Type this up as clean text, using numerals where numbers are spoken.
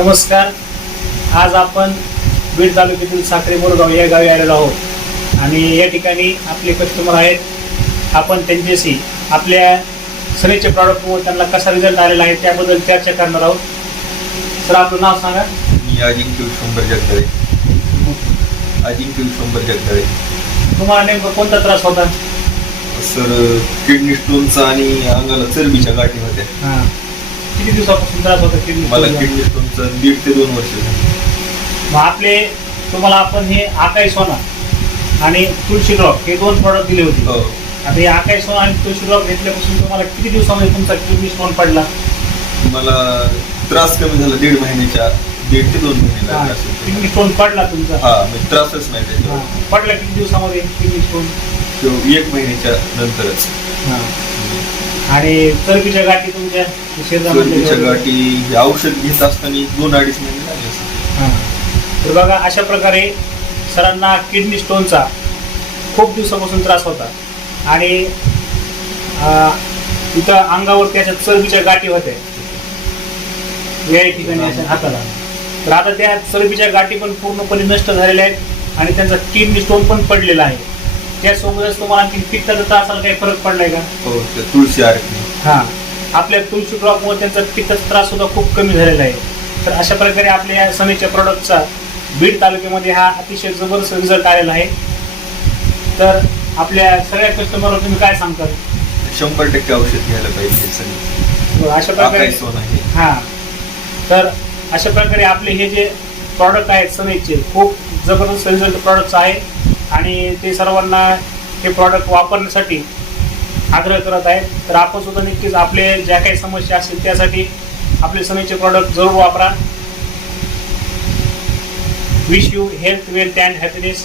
नमस्कार. आज आपण बीड तालुक्यातील साखरे बोरगाव या गावी आलेलो आहोत आणि या ठिकाणी आपले कस्टमर आहेत. आपण त्यांच्याशी आपल्या सनीचे प्रॉडक्टमुळे त्यांना कसा रिझल्ट आलेला आहे त्याबद्दल चर्चा करणार आहोत. सर, आपलं नाव सांगा. मी अजिंक्य विश्वंभर जगदाळे. तुम्हाला नेमका कोणता त्रास होता? सर, किडनी स्टोनचा आणि अंगाला चरबीच्या गाठी होत्या. हां, किती दिवसापासून त्रास होता किडनी मला स्टोनचा? किडनी स्टोनचा 1.5 ते 2 वर्ष झाली. मग तुम्हाला आपण हे आकाई सोना आणि तुळशी ड्रॉप हे 2 प्रॉडक्ट दिले होते. हो. आता हे आकाई सोना आणि तुळशी ड्रॉप घेतल्यापासून तुम्हाला किती दिवसामध्ये तुमचा किडनी स्टोन पडला? मला त्रास कमी झाला 1.5 महिन्याच्या 1.5 ते 2 महिने लागले असेल. किडनी स्टोन पडला तुमचा? हा, मी त्रासच नाही त्याच्यावर. पडला किती दिवसामध्ये किडनी स्टोन? तो 1 महिन्याच्या नंतरच. आणि चरबीच्या गाठी तुमच्या चरबीच्या शरीरामध्ये? गाठी हे औषध घेत असताना 2-2.5 महिने लागले असेल. तर बघा, अशा प्रकारे सरांना किडनी स्टोनचा खूप दिवसापासून त्रास होता आणि इथं अंगावर त्याच्या चरबीच्या गाठी होत्या या ठिकाणी अशा हाताला. तर आता त्या चरबीच्या गाठी पण पूर्णपणे नष्ट झालेल्या आहेत आणि त्यांचा किडनी स्टोन पण पडलेला आहे. त्यासोबतच तुम्हाला आणखी पित्ताचा त्रासाला काही फरक पडलाय का? हो, ते तुळशी आरती. हा, आपल्या तुळशी ड्रॉपमुळे त्यांचा पित्ताचा त्रास सुद्धा खूप कमी झालेला आहे. तर अशा प्रकारे आपल्या या सनीच्या प्रॉडक्टचा बीड तालुक्यामध्ये हा अतिशय जबरदस्त रिझल्ट आलेला आहे. तर आपल्या सगळ्या कस्टमरला तुम्ही काय सांगता? 100% औषध घ्यायला पाहिजे सनी. अशा प्रकारे आकाई सोना आहे. हा, तर अशा प्रकारे आपले हे जे प्रॉडक्ट आहेत सनीचे खूप जबरदस्त रिझल्ट प्रॉडक्ट्स आहे आणि ते सर्वांना हे प्रॉडक्ट वापरण्यासाठी आग्रह करत आहेत. तर आपण सुद्धा नक्कीच आपले ज्या काही समस्या असतील त्यासाठी आपले सनीचे प्रॉडक्ट जरूर वापरा. Wish you health, wealth and happiness.